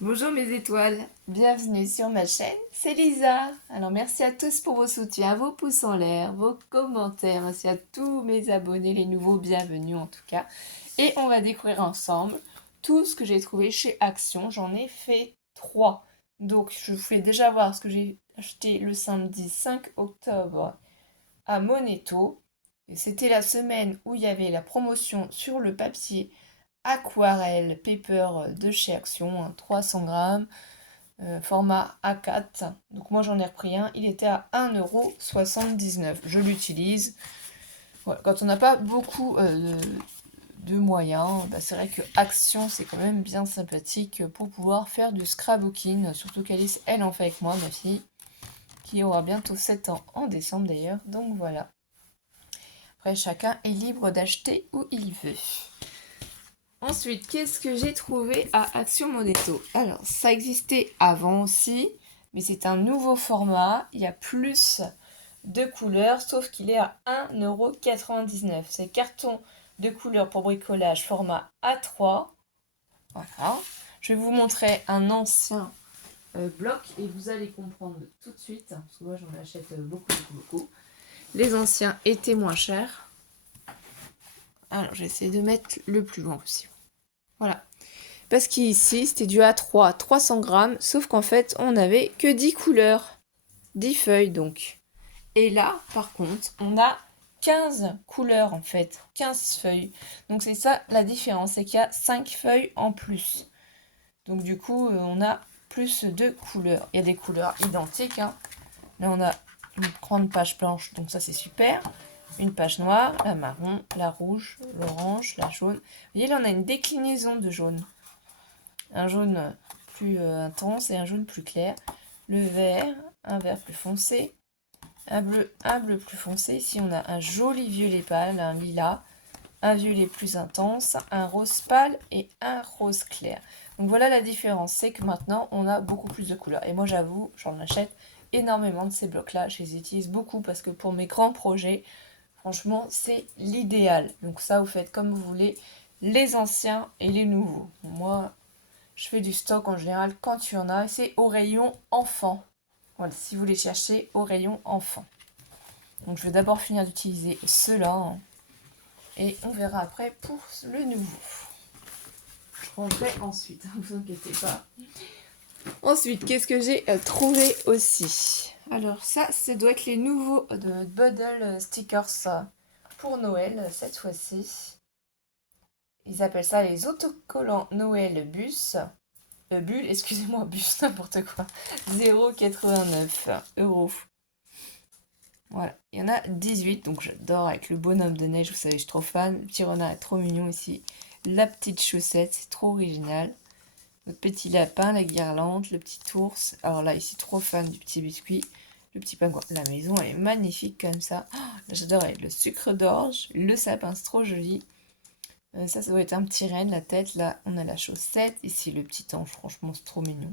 Bonjour mes étoiles, bienvenue sur ma chaîne, c'est Lisa. Alors merci à tous pour vos soutiens, vos pouces en l'air, vos commentaires, merci à tous mes abonnés, les nouveaux, bienvenus en tout cas. Et on va découvrir ensemble tout ce que j'ai trouvé chez Action, j'en ai fait 3. Donc je vous fais déjà voir ce que j'ai acheté le samedi 5 octobre à Moneto. C'était la semaine où il y avait la promotion sur le papier aquarelle paper de chez Action, 300 grammes, format A4. Donc moi j'en ai repris un, il était à 1,79 €. Je l'utilise. Voilà. Quand on n'a pas beaucoup de moyens, bah, c'est vrai que Action c'est quand même bien sympathique pour pouvoir faire du scrapbooking. Surtout qu'Alice, elle en fait avec moi, ma fille, qui aura bientôt 7 ans en décembre d'ailleurs. Donc voilà. Après, chacun est libre d'acheter où il veut. Ensuite, qu'est-ce que j'ai trouvé à Action Moneto? Alors, ça existait avant aussi, mais c'est un nouveau format. Il y a plus de couleurs, sauf qu'il est à 1,99 €. C'est carton de couleurs pour bricolage format A3. Voilà. Je vais vous montrer un ancien bloc et vous allez comprendre tout de suite, parce que moi j'en achète beaucoup. Les anciens étaient moins chers. Alors, j'essaie de mettre le plus loin possible. Voilà. Parce qu'ici, c'était du A3, 300 grammes, sauf qu'en fait, on n'avait que 10 couleurs, 10 feuilles donc. Et là, par contre, on a 15 couleurs en fait, 15 feuilles. Donc c'est ça la différence, c'est qu'il y a 5 feuilles en plus. Donc du coup, on a plus de couleurs. Il y a des couleurs identiques, hein. Là, on a une grande page blanche, donc ça c'est super. Une page noire, la marron, la rouge, l'orange, la jaune. Vous voyez, là, on a une déclinaison de jaune. Un jaune plus intense et un jaune plus clair. Le vert, un vert plus foncé. Un bleu plus foncé. Ici, on a un joli violet pâle, un lilas, un violet plus intense, un rose pâle et un rose clair. Donc voilà la différence, c'est que maintenant, on a beaucoup plus de couleurs. Et moi, j'avoue, j'en achète énormément de ces blocs-là. Je les utilise beaucoup parce que pour mes grands projets, franchement, c'est l'idéal. Donc ça, vous faites comme vous voulez, les anciens et les nouveaux. Moi, je fais du stock en général quand il y en a. C'est au rayon enfant. Voilà, si vous les cherchez, au rayon enfant. Donc je vais d'abord finir d'utiliser ceux-là. Hein, et on verra après pour le nouveau. Je rangerai ensuite, ne vous inquiétez pas. Ensuite, qu'est-ce que j'ai trouvé aussi? Alors ça doit être les nouveaux de Buddle Stickers pour Noël cette fois-ci. Ils appellent ça les autocollants Noël bus. Bulle, excusez-moi, bus, n'importe quoi. 0,89 €. Voilà, il y en a 18, donc j'adore avec le bonhomme de neige, vous savez, je suis trop fan. Le petit renard est trop mignon ici. La petite chaussette, c'est trop original. Le petit lapin, la guirlande, le petit ours. Alors là, ici, trop fan du petit biscuit. Le petit pingouin. La maison, elle est magnifique comme ça. Oh, j'adore avec le sucre d'orge, le sapin, c'est trop joli. Ça doit être un petit renne, la tête. Là, on a la chaussette. Ici, le petit ange, franchement, c'est trop mignon.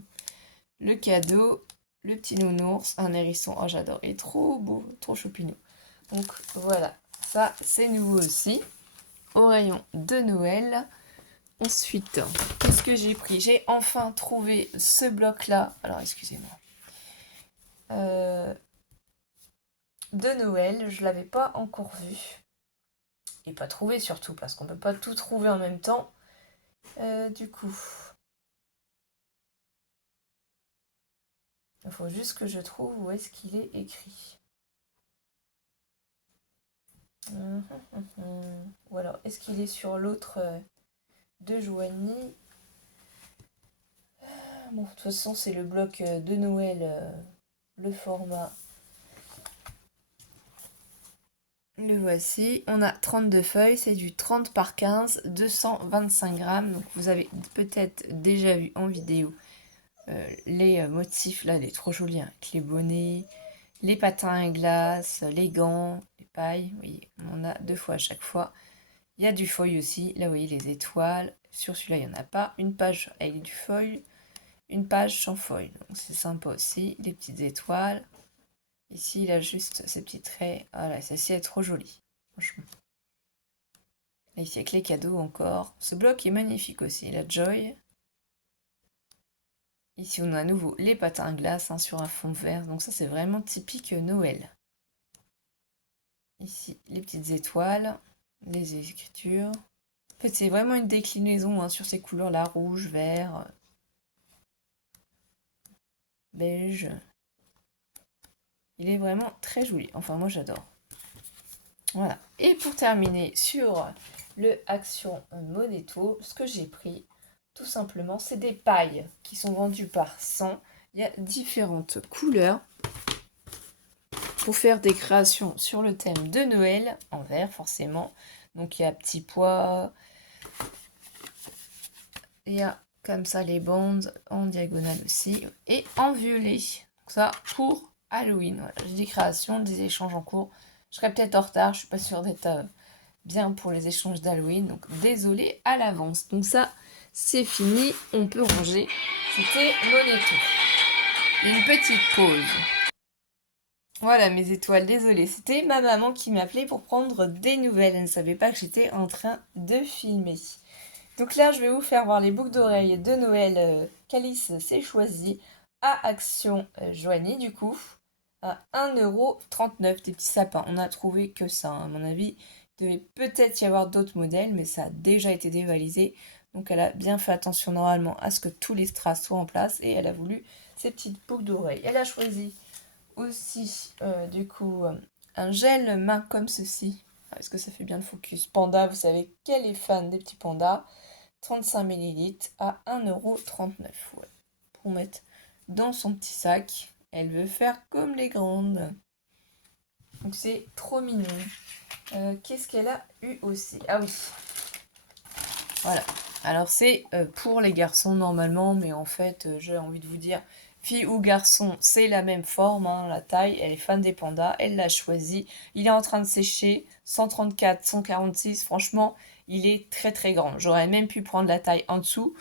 Le cadeau, le petit nounours, un hérisson. Oh, j'adore. Il est trop beau, trop choupignon. Donc, voilà. Ça, c'est nouveau aussi. Au rayon de Noël. Ensuite, qu'est-ce que j'ai pris? J'ai enfin trouvé ce bloc-là. Alors, excusez-moi. De Noël. Je ne l'avais pas encore vu. Et pas trouvé surtout, parce qu'on ne peut pas tout trouver en même temps. Du coup, il faut juste que je trouve où est-ce qu'il est écrit. Ou alors, est-ce qu'il est sur l'autre de Joanie? Bon, de toute façon, c'est le bloc de Noël, le format. Le voici. On a 32 feuilles, c'est du 30 par 15, 225 grammes. Donc, vous avez peut-être déjà vu en vidéo les motifs là, il est trop joli, hein, avec les bonnets, les patins à glace, les gants, les pailles. Oui, on en a deux fois à chaque fois. Il y a du foil aussi. Là, vous voyez les étoiles. Sur celui-là, il n'y en a pas. Une page avec du foil, une page sans foil. Donc, c'est sympa aussi. Les petites étoiles. Ici, il a juste ces petits traits. Voilà, celle-ci est trop jolie. Franchement. Et ici, avec les cadeaux encore. Ce bloc est magnifique aussi. La Joy. Ici, on a à nouveau les patins à glace hein, sur un fond vert. Donc ça, c'est vraiment typique Noël. Ici, les petites étoiles, les écritures. En fait, c'est vraiment une déclinaison hein, sur ces couleurs-là, rouge, vert, beige. Il est vraiment très joli. Enfin, moi, j'adore. Voilà. Et pour terminer sur le Action Monéto, ce que j'ai pris, tout simplement, c'est des pailles qui sont vendues par 100. Il y a différentes couleurs pour faire des créations sur le thème de Noël, en vert forcément. Donc il y a petits pois, il y a comme ça les bandes en diagonale aussi, et en violet. Donc ça pour Halloween. Voilà, j'ai des créations, des échanges en cours. Je serai peut-être en retard, je suis pas sûre d'être bien pour les échanges d'Halloween, donc désolé à l'avance. Donc ça, c'est fini, on peut ranger. C'était Monéto. Et une petite pause. Voilà mes étoiles, désolée, c'était ma maman qui m'appelait pour prendre des nouvelles. Elle ne savait pas que j'étais en train de filmer. Donc là, je vais vous faire voir les boucles d'oreilles de Noël qu'Alice s'est choisi à Action Joanie, du coup, à 1,39 € des petits sapins. On n'a trouvé que ça, hein. À mon avis. Il devait peut-être y avoir d'autres modèles, mais ça a déjà été dévalisé. Donc elle a bien fait attention normalement à ce que tous les strass soient en place et elle a voulu ces petites boucles d'oreilles. Elle a choisi aussi, du coup, un gel main comme ceci. Est-ce que ça fait bien le focus? Panda, vous savez qu'elle est fan des petits pandas. 35 ml à 1,39 €. Ouais. Pour mettre dans son petit sac. Elle veut faire comme les grandes. Donc c'est trop mignon. Qu'est-ce qu'elle a eu aussi? Ah oui. Voilà. Alors c'est pour les garçons normalement, mais en fait j'ai envie de vous dire, fille ou garçon, c'est la même forme, hein, la taille. Elle est fan des pandas, elle l'a choisi. Il est en train de sécher, 134, 146. Franchement, il est très très grand. J'aurais même pu prendre la taille en dessous,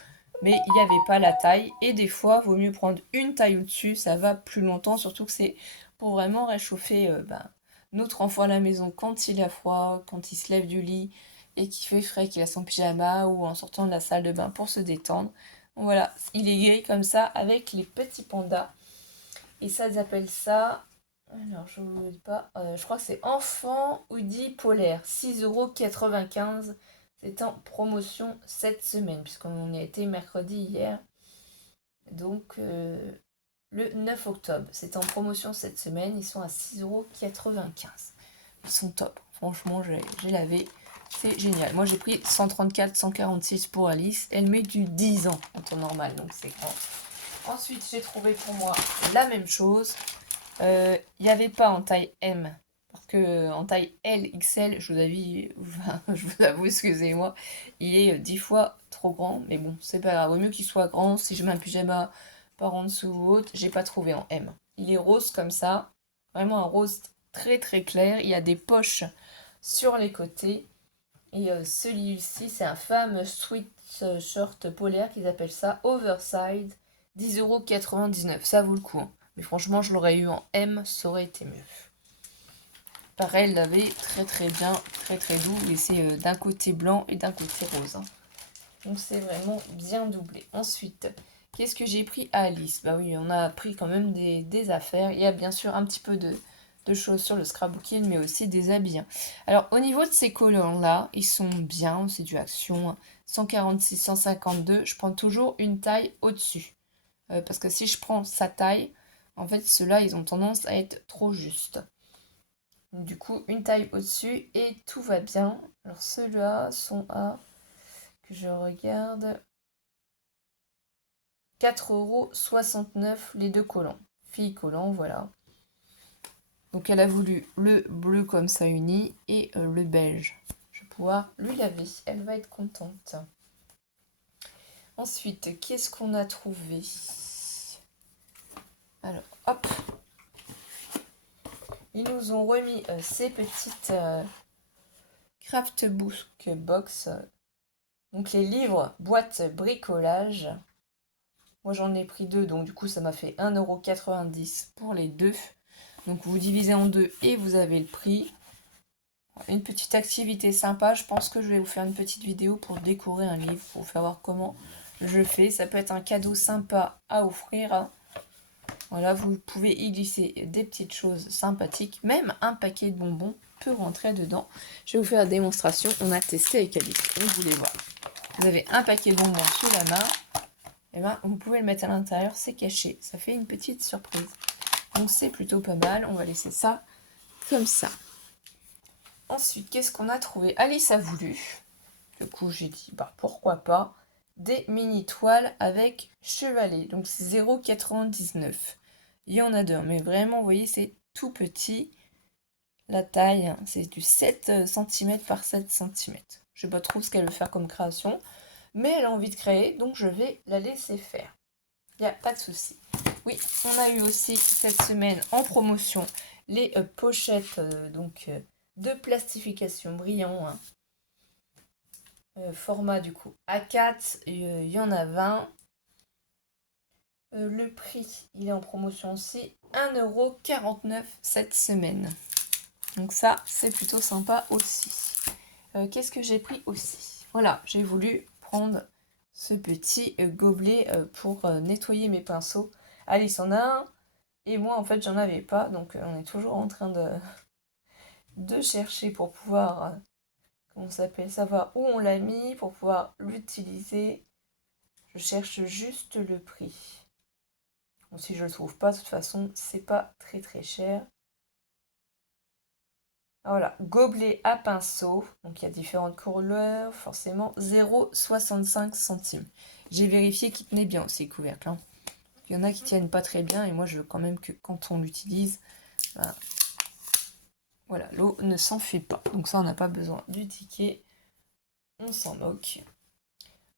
mais il n'y avait pas la taille. Et des fois, vaut mieux prendre une taille au-dessus, ça va plus longtemps, surtout que c'est pour vraiment réchauffer notre enfant à la maison quand il a froid, quand il se lève du lit et qu'il fait frais, qu'il a son pyjama ou en sortant de la salle de bain pour se détendre. Donc voilà, il est gris comme ça avec les petits pandas. Et ça, ils appellent ça, alors je vous dis pas, je crois que c'est Enfant Hoodie Polaire, 6,95 €. C'est en promotion cette semaine, puisqu'on y a été mercredi hier. Donc le 9 octobre. C'est en promotion cette semaine. Ils sont à 6,95 €. Ils sont top. Franchement, j'ai lavé. C'est génial. Moi, j'ai pris 134, 146 pour Alice. Elle met du 10 ans en temps normal, donc c'est grand. Ensuite, j'ai trouvé pour moi la même chose. Il n'y avait pas en taille M. Parce que en taille L, XL, je vous avoue, excusez-moi, il est 10 fois trop grand. Mais bon, c'est pas grave. Vaut mieux qu'il soit grand. Si je mets un pyjama par en dessous ou autre, j'ai pas trouvé en M. Il est rose comme ça. Vraiment un rose très très clair. Il y a des poches sur les côtés. Et celui-ci, c'est un fameux sweatshirt polaire qu'ils appellent ça oversize, 10,99 €. Ça vaut le coup, hein. Mais franchement, je l'aurais eu en M, ça aurait été mieux. Pareil, elle l'avait très très bien, très très doux. Et c'est d'un côté blanc et d'un côté rose, hein. Donc c'est vraiment bien doublé. Ensuite, qu'est-ce que j'ai pris à Alice? Bah oui, on a pris quand même des affaires. Il y a bien sûr un petit peu de choses sur le scrapbooking, mais aussi des habits, hein. Alors, au niveau de ces collants-là, ils sont bien, c'est du Action, 146, 152. Je prends toujours une taille au-dessus. Parce que si je prends sa taille, en fait, ceux-là, ils ont tendance à être trop justes. Du coup, une taille au-dessus et tout va bien. Alors, ceux-là sont à, que je regarde, 4,69 € les deux collants. Fille collant, voilà. Donc elle a voulu le bleu comme ça uni et le beige. Je vais pouvoir lui laver. Elle va être contente. Ensuite, qu'est-ce qu'on a trouvé? Alors, hop. Ils nous ont remis ces petites Craftbook Box. Donc les livres, boîte bricolage. Moi j'en ai pris deux, donc du coup ça m'a fait 1,90 € pour les deux. Donc vous divisez en deux et vous avez le prix. Une petite activité sympa. Je pense que je vais vous faire une petite vidéo pour décorer un livre, pour vous faire voir comment je fais. Ça peut être un cadeau sympa à offrir, hein. Voilà, vous pouvez y glisser des petites choses sympathiques. Même un paquet de bonbons peut rentrer dedans. Je vais vous faire la démonstration. On a testé avec Alice. On voulait voir. Vous avez un paquet de bonbons sous la main. Et ben, vous pouvez le mettre à l'intérieur. C'est caché. Ça fait une petite surprise. Donc c'est plutôt pas mal. On va laisser ça comme ça. Ensuite, qu'est-ce qu'on a trouvé? Alice a voulu. Du coup, j'ai dit, bah pourquoi pas, des mini toiles avec chevalet. Donc c'est 0,99. Il y en a deux, mais vraiment, vous voyez, c'est tout petit. La taille, c'est du 7 cm par 7 cm. Je ne sais pas trop ce qu'elle veut faire comme création, mais elle a envie de créer, donc je vais la laisser faire. Il n'y a pas de souci. Oui, on a eu aussi cette semaine en promotion les pochettes de plastification brillant, hein. Format du coup A4, il y en a 20. Le prix, il est en promotion aussi, 1,49 € cette semaine. Donc ça, c'est plutôt sympa aussi. Qu'est-ce que j'ai pris aussi? Voilà, j'ai voulu prendre ce petit gobelet pour nettoyer mes pinceaux. Alice en a un, et moi en fait j'en avais pas, donc on est toujours en train de chercher pour pouvoir, comment ça s'appelle, savoir où on l'a mis, pour pouvoir l'utiliser. Je cherche juste le prix. Bon, si je le trouve pas, de toute façon, c'est pas très très cher. Voilà, gobelet à pinceau. Donc il y a différentes couleurs, forcément 0,65 centimes. J'ai vérifié qu'il tenait bien aussi, couvercle, hein. Il y en a qui tiennent pas très bien et moi je veux quand même que quand on l'utilise, ben, voilà, l'eau ne s'enfuit pas. Donc ça, on n'a pas besoin du ticket. On s'en moque.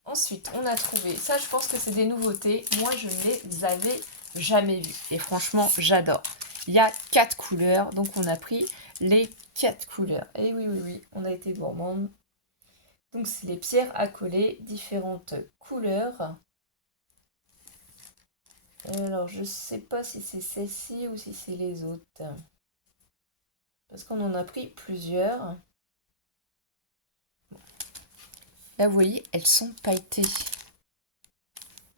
Ensuite, on a trouvé, ça je pense que c'est des nouveautés. Moi je ne les avais jamais vues. Et franchement, j'adore. Il y a 4 couleurs, donc on a pris les 4 couleurs. Et oui, oui, oui, on a été gourmande. Donc c'est les pierres à coller, différentes couleurs. Alors je sais pas si c'est celle-ci ou si c'est les autres. Parce qu'on en a pris plusieurs. Là vous voyez, elles sont pailletées.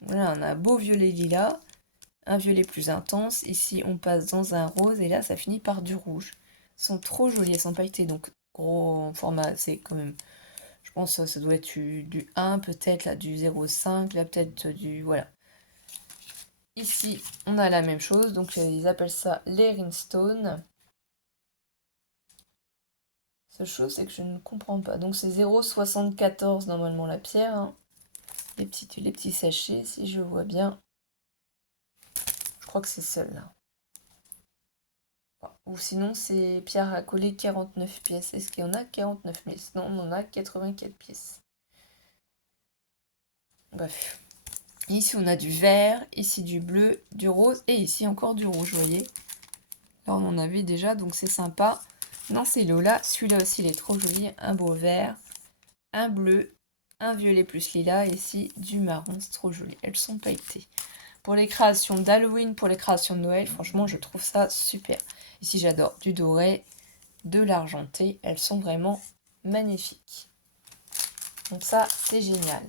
Voilà, on a un beau violet lilas, un violet plus intense. Ici on passe dans un rose et là ça finit par du rouge. Elles sont trop jolies, elles sont pailletées, donc gros format, c'est quand même... Je pense que ça doit être du 1 peut-être, là du 0,5, là peut-être du... Voilà. Ici, on a la même chose, donc ils appellent ça les rhinestones. Seule chose, c'est que je ne comprends pas. Donc c'est 0,74 normalement la pierre, hein. Les petits sachets, si je vois bien. Je crois que c'est celle-là. Ou sinon, c'est pierre à coller 49 pièces. Est-ce qu'il y en a 49 pièces? Non, on en a 84 pièces. Bref. Ici, on a du vert, ici du bleu, du rose et ici encore du rouge, vous voyez. Là, on en a vu déjà, donc c'est sympa. Dans ces lots-là, celui-là aussi, il est trop joli. Un beau vert, un bleu, un violet plus lilas, et ici du marron, c'est trop joli. Elles sont pailletées. Pour les créations d'Halloween, pour les créations de Noël, franchement, je trouve ça super. Ici, j'adore du doré, de l'argenté. Elles sont vraiment magnifiques. Donc ça, c'est génial.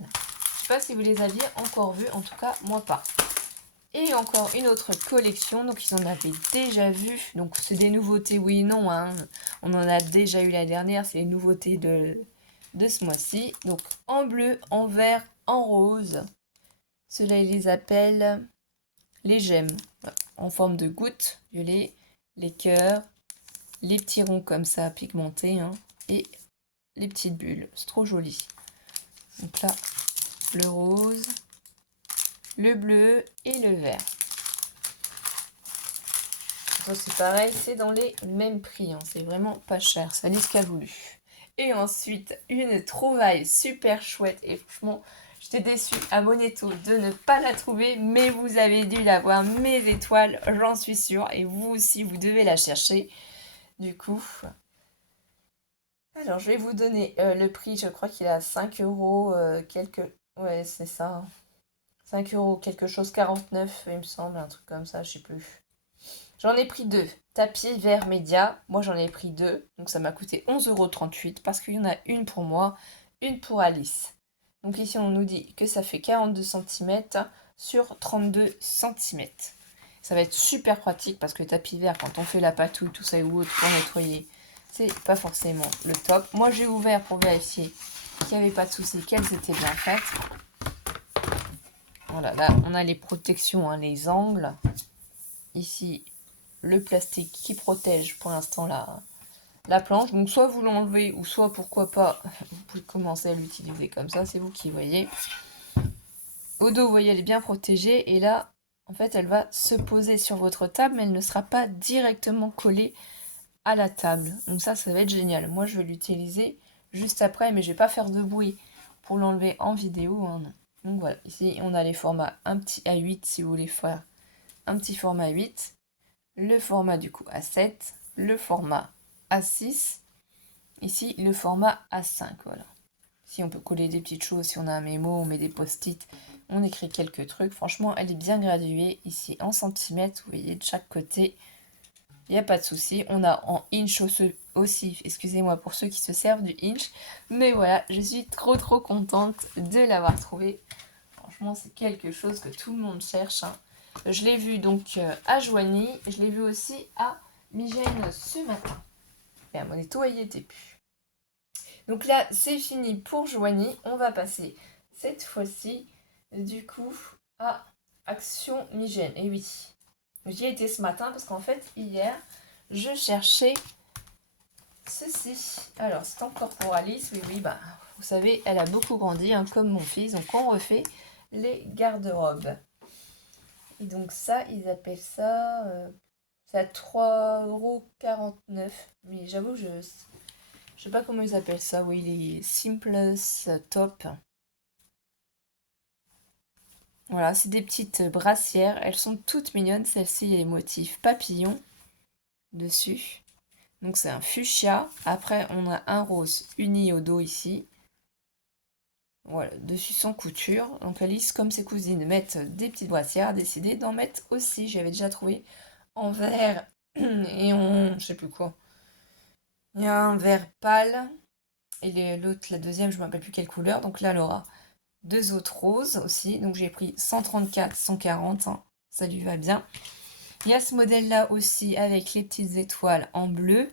Je sais pas si vous les aviez encore vues, en tout cas, moi pas. Et encore une autre collection, donc ils en avaient déjà vu. Donc c'est des nouveautés, oui et non, hein. On en a déjà eu la dernière, c'est les nouveautés de ce mois-ci. Donc en bleu, en vert, en rose. Ceux-là, ils les appellent les gemmes. Voilà. En forme de gouttes, violet, les cœurs, les petits ronds comme ça, pigmentés, hein, et les petites bulles. C'est trop joli. Donc là, le rose, le bleu et le vert. Ça c'est pareil, c'est dans les mêmes prix, hein. C'est vraiment pas cher, ça ce qu'a voulu. Et ensuite, une trouvaille super chouette, et franchement, j'étais déçue à Moneto de ne pas la trouver, mais vous avez dû l'avoir, mes étoiles, j'en suis sûre, et vous aussi, vous devez la chercher. Du coup, alors je vais vous donner le prix, je crois qu'il est à 5 euros quelques... Ouais, c'est ça, 5 euros quelque chose, 49, il me semble, un truc comme ça, je sais plus. J'en ai pris deux. Tapis vert média. Moi, j'en ai pris deux. Donc, ça m'a coûté 11,38 € parce qu'il y en a une pour moi, une pour Alice. Donc ici, on nous dit que ça fait 42 cm sur 32 cm. Ça va être super pratique parce que tapis vert, quand on fait la patouille, tout ça ou autre pour nettoyer, c'est pas forcément le top. Moi, j'ai ouvert pour vérifier qu'il n'y avait pas de soucis, qu'elles étaient bien faites. Voilà, là, on a les protections, hein, les angles. Ici, le plastique qui protège pour l'instant la planche. Donc, soit vous l'enlevez, ou soit, pourquoi pas, vous pouvez commencer à l'utiliser comme ça. C'est vous qui voyez. Au dos, vous voyez, elle est bien protégée. Et là, en fait, elle va se poser sur votre table, mais elle ne sera pas directement collée à la table. Donc ça va être génial. Moi, je vais l'utiliser juste après, mais je vais pas faire de bruit pour l'enlever en vidéo, hein, non. Donc voilà, ici, on a les formats un petit A8 si vous voulez faire un petit format 8, le format du coup A7, le format A6, ici, le format A5, voilà. Si on peut coller des petites choses, si on a un mémo, on met des post-it, on écrit quelques trucs. Franchement, elle est bien graduée ici en centimètres, vous voyez, de chaque côté. Il n'y a pas de souci. On a en inch aussi, excusez-moi pour ceux qui se servent du inch. Mais voilà, je suis trop contente de l'avoir trouvé. Franchement, c'est quelque chose que tout le monde cherche, hein. Je l'ai vu donc à Joigny. Je l'ai vu aussi à Migène ce matin. Et mon nettoyé était plus. Donc là, c'est fini pour Joigny. On va passer cette fois-ci, du coup, à Action Migène. Et oui, j'y ai été ce matin parce qu'en fait, hier, je cherchais ceci. Alors, c'est encore pour Alice. Oui, bah, vous savez, elle a beaucoup grandi, hein, comme mon fils. Donc, on refait les garde-robes. Et donc, ça, ils appellent ça... c'est à 3,49 €. Mais j'avoue, je sais pas comment ils appellent ça. Oui, les Simples Top. Voilà, c'est des petites brassières. Elles sont toutes mignonnes. Celle-ci, il y a les motifs papillons dessus. Donc c'est un fuchsia. Après, on a un rose uni au dos ici. Voilà, dessus sans couture. Donc Alice, comme ses cousines, mettent des petites brassières, a décidé d'en mettre aussi. J'avais déjà trouvé en vert et en... je sais plus quoi. Il y a un vert pâle. Et l'autre, la deuxième, je ne me rappelle plus quelle couleur. Donc là, elle aura deux autres roses aussi. Donc j'ai pris 134, 140. Hein. Ça lui va bien. Il y a ce modèle-là aussi avec les petites étoiles en bleu.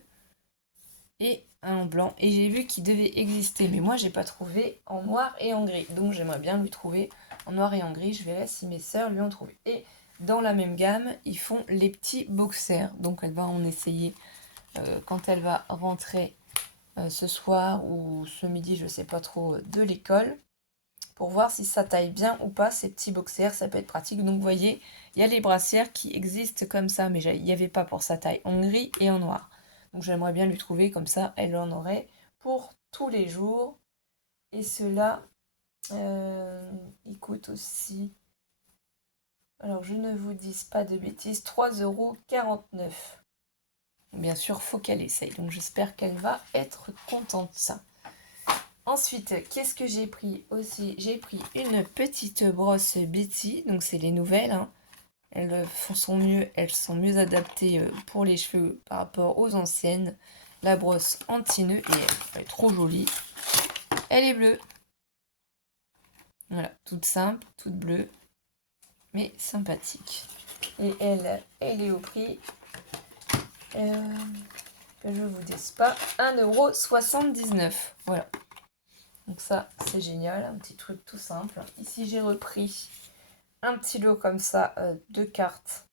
Et un en blanc. Et j'ai vu qu'il devait exister, mais moi j'ai pas trouvé en noir et en gris. Donc j'aimerais bien lui trouver en noir et en gris. Je verrai si mes sœurs lui ont trouvé. Et dans la même gamme, ils font les petits boxers. Donc elle va en essayer quand elle va rentrer ce soir ou ce midi, je sais pas trop, de l'école. Pour voir si ça taille bien ou pas ces petits boxers, ça peut être pratique. Donc vous voyez, il y a les brassières qui existent comme ça, mais il n'y avait pas pour sa taille en gris et en noir. Donc j'aimerais bien lui trouver comme ça, elle en aurait pour tous les jours. Et ceux-là, ils coûtent aussi, alors je ne vous dis pas de bêtises, 3,49 €. Bien sûr, faut qu'elle essaye, donc j'espère qu'elle va être contente de ça. Ensuite, qu'est-ce que j'ai pris aussi? J'ai pris une petite brosse Betty, donc c'est les nouvelles, hein. Elles sont mieux adaptées pour les cheveux par rapport aux anciennes. La brosse anti-nœud et elle est trop jolie. Elle est bleue. Voilà, toute simple, toute bleue, mais sympathique. Et elle est au prix, que je vous dise pas, 1,79 €. Voilà. Donc ça, c'est génial, un petit truc tout simple. Ici, j'ai repris un petit lot comme ça de cartes.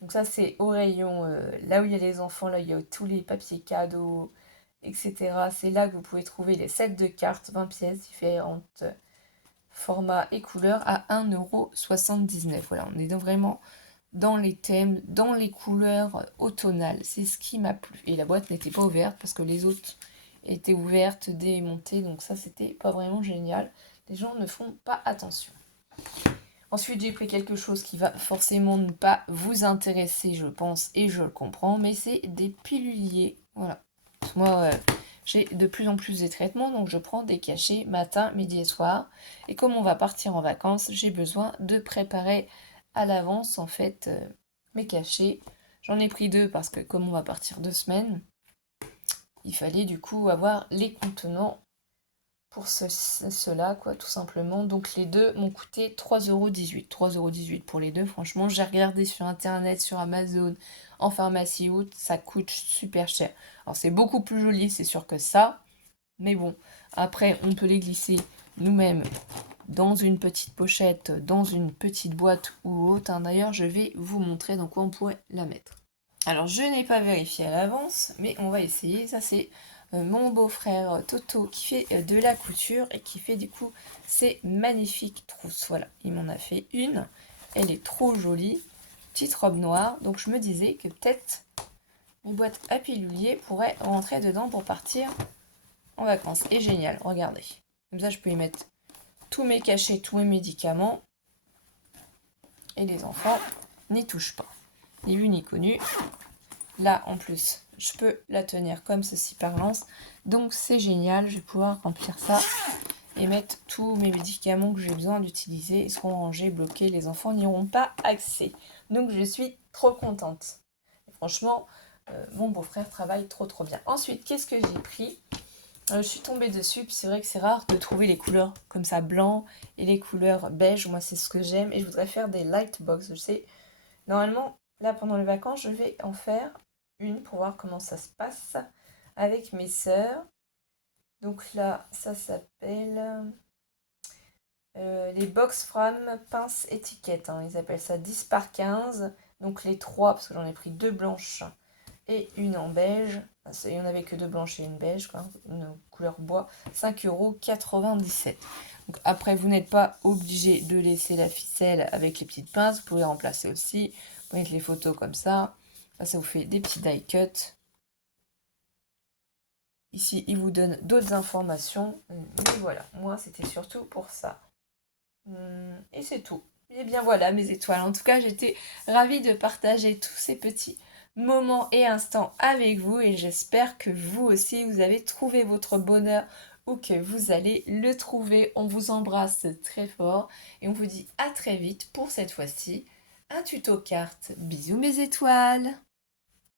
Donc ça, c'est au rayon, là où il y a les enfants, là où il y a tous les papiers cadeaux, etc. C'est là que vous pouvez trouver les sets de cartes, 20 pièces, différentes formats et couleurs à 1,79 €. Voilà, on est vraiment dans les thèmes, dans les couleurs automnales. C'est ce qui m'a plu. Et la boîte n'était pas ouverte parce que les autres étaient ouvertes, démontées. Donc ça, c'était pas vraiment génial. Les gens ne font pas attention. Ensuite, j'ai pris quelque chose qui va forcément ne pas vous intéresser, je pense, et je le comprends, mais c'est des piluliers. Voilà. Moi, j'ai de plus en plus des traitements, donc je prends des cachets matin, midi et soir. Et comme on va partir en vacances, j'ai besoin de préparer à l'avance, en fait, mes cachets. J'en ai pris 2 parce que comme on va partir 2 semaines, il fallait du coup avoir les contenants pour cela, quoi, tout simplement. Donc les deux m'ont coûté 3,18 €. 3,18 € pour les deux, franchement. J'ai regardé sur Internet, sur Amazon, en pharmacie ou autre, ça coûte super cher. Alors c'est beaucoup plus joli, c'est sûr que ça. Mais bon, après, on peut les glisser nous-mêmes dans une petite pochette, dans une petite boîte ou autre, hein. D'ailleurs, je vais vous montrer dans quoi on pourrait la mettre. Alors, je n'ai pas vérifié à l'avance, mais on va essayer. Ça, c'est mon beau-frère Toto qui fait de la couture et qui fait du coup ces magnifiques trousses. Voilà, il m'en a fait une. Elle est trop jolie. Petite robe noire. Donc, je me disais que peut-être une boîte à pilulier pourrait rentrer dedans pour partir en vacances. Et génial, regardez. Comme ça, je peux y mettre tous mes cachets, tous mes médicaments. Et les enfants n'y touchent pas. Ni vu ni connu. Là, en plus, je peux la tenir comme ceci par lance. Donc, c'est génial. Je vais pouvoir remplir ça et mettre tous mes médicaments que j'ai besoin d'utiliser. Ils seront rangés, bloqués. Les enfants n'auront pas accès. Donc, je suis trop contente. Et franchement, mon beau-frère travaille trop bien. Ensuite, qu'est-ce que j'ai pris ? Je suis tombée dessus, puis c'est vrai que c'est rare de trouver les couleurs comme ça blanc et les couleurs beige. Moi, c'est ce que j'aime et je voudrais faire des light box. Je sais, normalement, là pendant les vacances, je vais en faire une pour voir comment ça se passe avec mes sœurs. Donc là, ça s'appelle les box from pince étiquette, hein. Ils appellent ça 10 par 15. Donc les trois, parce que j'en ai pris deux blanches et une en beige. Il n'y en avait que deux blanches et une beige, quoi, une couleur bois. 5,97 €. Donc après, vous n'êtes pas obligé de laisser la ficelle avec les petites pinces. Vous pouvez remplacer aussi. Vous pouvez mettre les photos comme ça. Là, ça vous fait des petits die cuts. Ici, il vous donne d'autres informations. Mais voilà, moi, c'était surtout pour ça. Et c'est tout. Et bien voilà mes étoiles. En tout cas, j'étais ravie de partager tous ces petits moments et instants avec vous et j'espère que vous aussi, vous avez trouvé votre bonheur ou que vous allez le trouver. On vous embrasse très fort et on vous dit à très vite pour cette fois-ci un tuto carte. Bisous mes étoiles!